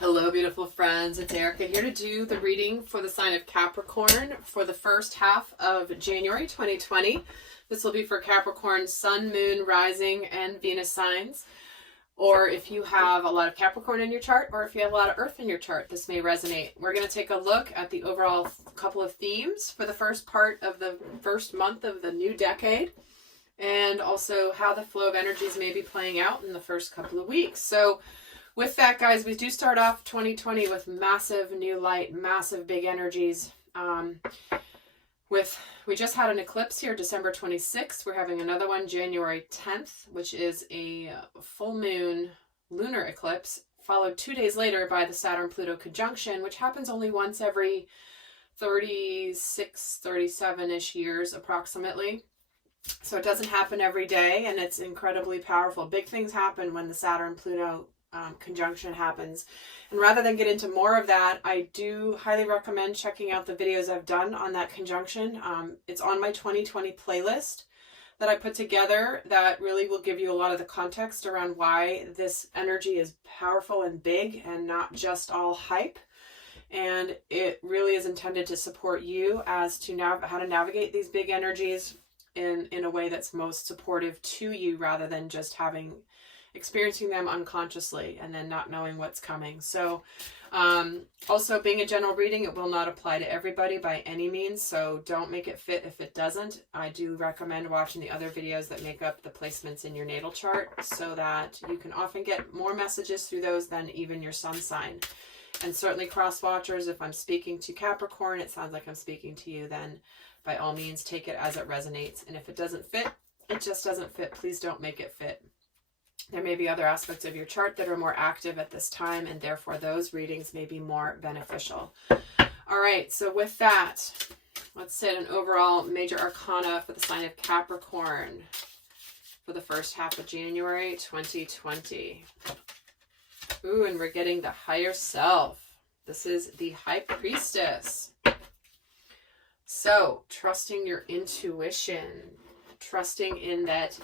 Hello, beautiful friends. It's Erika here to do the reading for the sign of Capricorn for the first half of January 2020. This will be for Capricorn, Sun, Moon, Rising, and Venus signs. Or if you have a lot of Capricorn in your chart, or if you have a lot of Earth in your chart, this may resonate. We're going to take a look at the overall couple of themes for the first part of the first month of the new decade, and also how the flow of energies may be playing out in the first couple of weeks. So with that, guys, we do start off 2020 with massive new light, massive big energies. We just had an eclipse here, December 26th. We're having another one, January 10th, which is a full moon lunar eclipse, followed 2 days later by the Saturn-Pluto conjunction, which happens only once every 36, 37-ish years approximately. So it doesn't happen every day, and it's incredibly powerful. Big things happen when the Saturn-Pluto conjunction happens. And rather than get into more of that, I do highly recommend checking out the videos I've done on that conjunction. It's on my 2020 playlist that I put together that really will give you a lot of the context around why this energy is powerful and big and not just all hype. And it really is intended to support you as to how to navigate these big energies in a way that's most supportive to you, rather than just experiencing them unconsciously and then not knowing what's coming. So also, being a general reading, it will not apply to everybody by any means, so don't make it fit if it doesn't. I do recommend watching the other videos that make up the placements in your natal chart, so that you can often get more messages through those than even your sun sign. And certainly cross watchers, if I'm speaking to Capricorn, it sounds like I'm speaking to you, then by all means take it as it resonates. And if it doesn't fit, it just doesn't fit. Please don't make it fit. There may be other aspects of your chart that are more active at this time, and therefore those readings may be more beneficial. All right, so with that, let's set an overall major arcana for the sign of Capricorn for the first half of January 2020. Ooh, and we're getting the higher self. This is the High Priestess. So, trusting your intuition, trusting in that,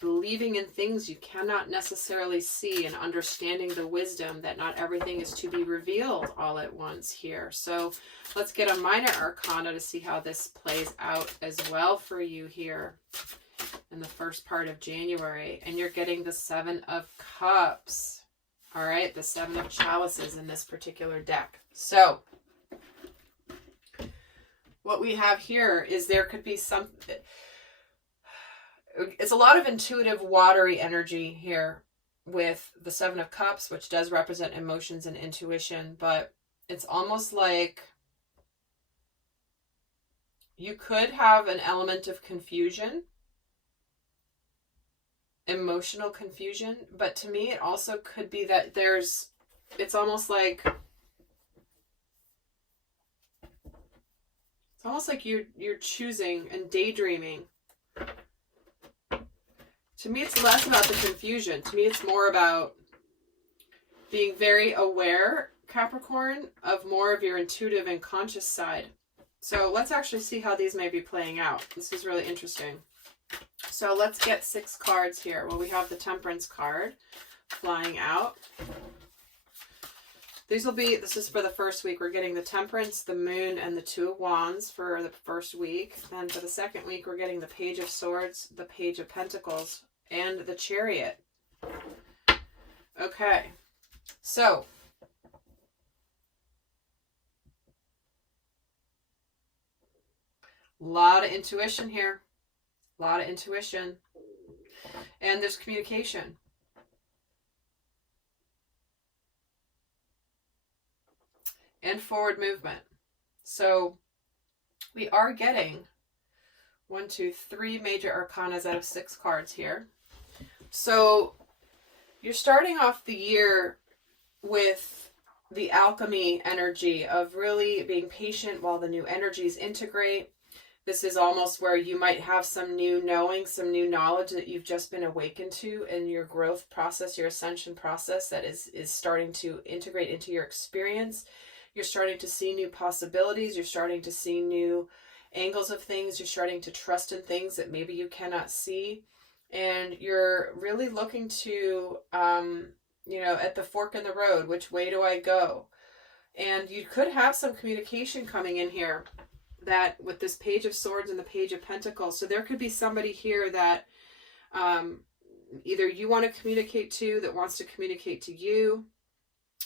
believing in things you cannot necessarily see, and understanding the wisdom that not everything is to be revealed all at once here. So let's get a minor arcana to see how this plays out as well for you here in the first part of January. And you're getting the Seven of Cups. All right, the Seven of Chalices in this particular deck. So what we have here is there could be something. It's a lot of intuitive, watery energy here with the Seven of Cups, which does represent emotions and intuition, but it's almost like you could have an element of confusion, emotional confusion, but to me it also could be that it's almost like you're choosing and daydreaming. To me, it's less about the confusion. To me, it's more about being very aware, Capricorn, of more of your intuitive and conscious side. So let's actually see how these may be playing out. This is really interesting. So let's get 6 cards here. Well, we have the Temperance card flying out. This is for the first week. We're getting the Temperance, the Moon, and the Two of Wands for the first week. Then for the second week, we're getting the Page of Swords, the Page of Pentacles, and the Chariot. Okay, so a lot of intuition here. A lot of intuition. And there's communication. And forward movement. So we are getting 1, 2, 3 major arcanas out of 6 cards here. So you're starting off the year with the alchemy energy of really being patient while the new energies integrate. This is almost where you might have some new knowing, some new knowledge that you've just been awakened to in your growth process, your ascension process that is starting to integrate into your experience. You're starting to see new possibilities. You're starting to see new angles of things. You're starting to trust in things that maybe you cannot see. And you're really looking to at the fork in the road. Which way do I go? And you could have some communication coming in here, that with this Page of Swords and the Page of Pentacles. So there could be somebody here that either you want to communicate to, that wants to communicate to you.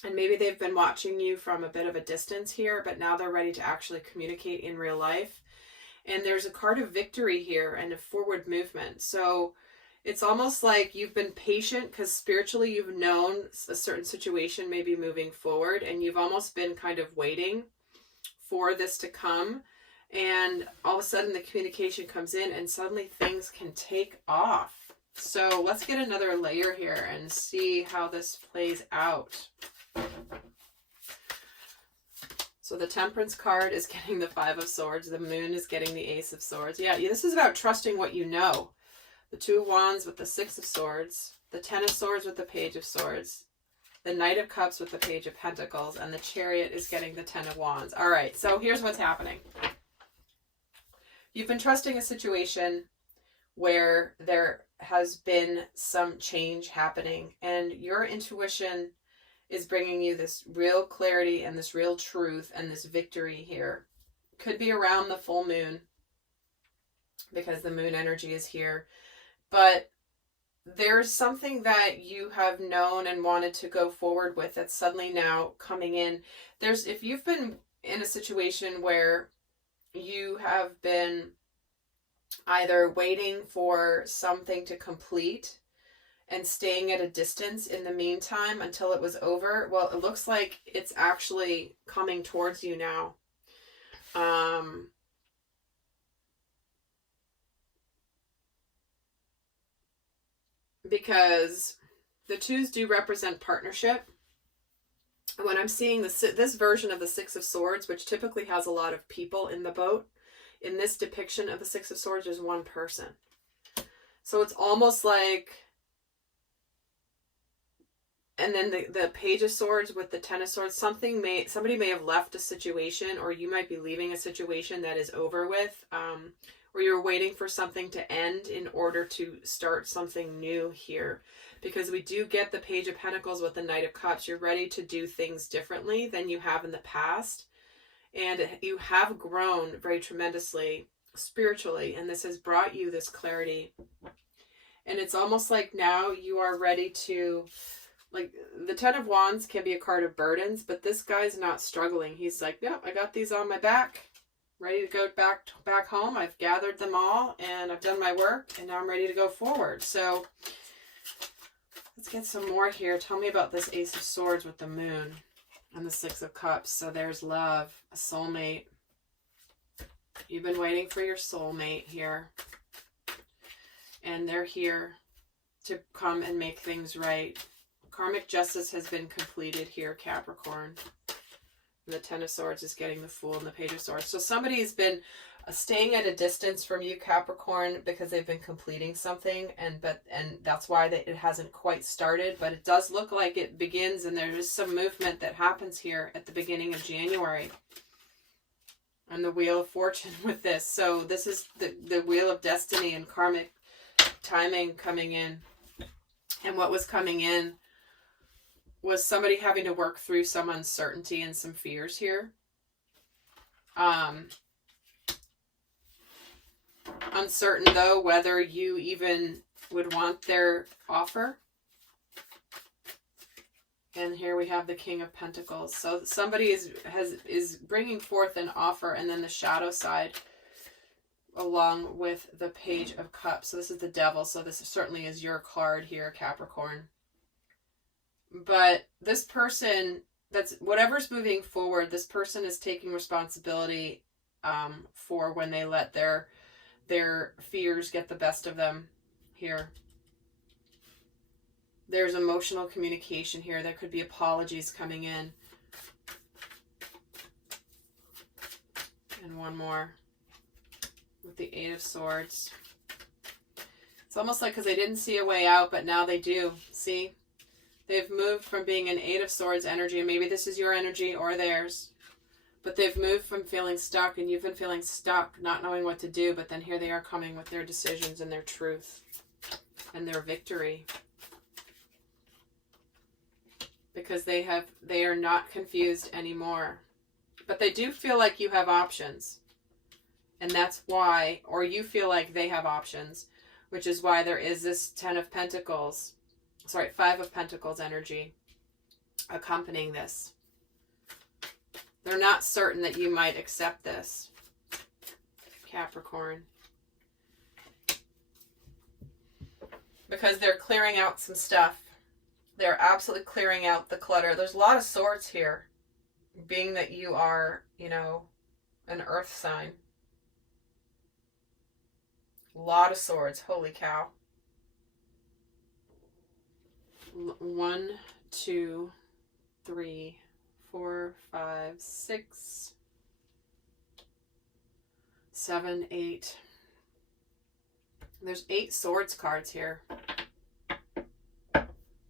And maybe they've been watching you from a bit of a distance here, but now they're ready to actually communicate in real life. And there's a card of victory here and a forward movement. So it's almost like you've been patient because spiritually you've known a certain situation may be moving forward, and you've almost been kind of waiting for this to come. And all of a sudden the communication comes in and suddenly things can take off. So let's get another layer here and see how this plays out. So the Temperance card is getting the Five of Swords. The Moon is getting the Ace of Swords. Yeah, this is about trusting what you know. The Two of Wands with the Six of Swords. The Ten of Swords with the Page of Swords. The Knight of Cups with the Page of Pentacles. And the Chariot is getting the Ten of Wands. All right, so here's what's happening. You've been trusting a situation where there has been some change happening, and your intuition is bringing you this real clarity and this real truth and this victory here. Could be around the full moon, because the moon energy is here. But there's something that you have known and wanted to go forward with that's suddenly now coming in. If you've been in a situation where you have been either waiting for something to complete and staying at a distance in the meantime until it was over, well, it looks like it's actually coming towards you now. Because the twos do represent partnership. When I'm seeing this version of the Six of Swords, which typically has a lot of people in the boat, in this depiction of the Six of Swords, there's one person. So it's almost like, and then the Page of Swords with the Ten of Swords, somebody may have left a situation, or you might be leaving a situation that is over with, or you're waiting for something to end in order to start something new here. Because we do get the Page of Pentacles with the Knight of Cups. You're ready to do things differently than you have in the past. And you have grown very tremendously spiritually, and this has brought you this clarity. And it's almost like now you are ready to, like, the Ten of Wands can be a card of burdens, but this guy's not struggling. He's like, yep, I got these on my back, ready to go back home. I've gathered them all, and I've done my work, and now I'm ready to go forward. So let's get some more here. Tell me about this Ace of Swords with the Moon and the Six of Cups. So there's love, a soulmate. You've been waiting for your soulmate here. And they're here to come and make things right. Karmic justice has been completed here, Capricorn. And the Ten of Swords is getting the Fool and the Page of Swords. So somebody has been staying at a distance from you, Capricorn, because they've been completing something, and that's why it hasn't quite started. But it does look like it begins, and there is some movement that happens here at the beginning of January. And the Wheel of Fortune with this. So this is the Wheel of Destiny and karmic timing coming in. And what was coming in was somebody having to work through some uncertainty and some fears here. Uncertain, though, whether you even would want their offer. And here we have the King of Pentacles. So somebody is bringing forth an offer, and then the shadow side along with the Page of Cups. So this is the Devil. So this certainly is your card here, Capricorn. But this person, whatever's moving forward, this person is taking responsibility for when they let their fears get the best of them here. There's emotional communication here. There could be apologies coming in. And one more with the Eight of Swords. It's almost like because they didn't see a way out, but now they do. See? They've moved from being an Eight of Swords energy, and maybe this is your energy or theirs. But they've moved from feeling stuck, and you've been feeling stuck, not knowing what to do, but then here they are coming with their decisions and their truth and their victory. because they are not confused anymore. But they do feel like you have options. And that's why, or you feel like they have options, which is why there is this 5 of Pentacles energy accompanying this. They're not certain that you might accept this, Capricorn. Because they're clearing out some stuff. They're absolutely clearing out the clutter. There's a lot of swords here, being that you are, you know, an earth sign. A lot of swords. Holy cow. 1, 2, 3, 4, 5, 6, 7, 8. There's 8 swords cards here.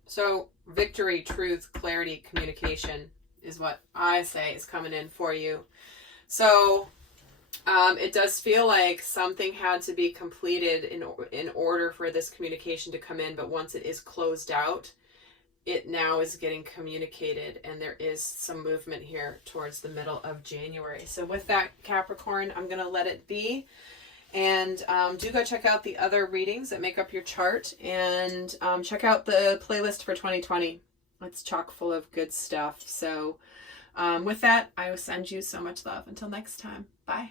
So victory, truth, clarity, communication is what I say is coming in for you. So it does feel like something had to be completed in order for this communication to come in. But once it is closed out, it now is getting communicated, and there is some movement here towards the middle of January. So with that, Capricorn, I'm going to let it be. And do go check out the other readings that make up your chart, and check out the playlist for 2020. It's chock full of good stuff. So with that, I will send you so much love. Until next time. Bye.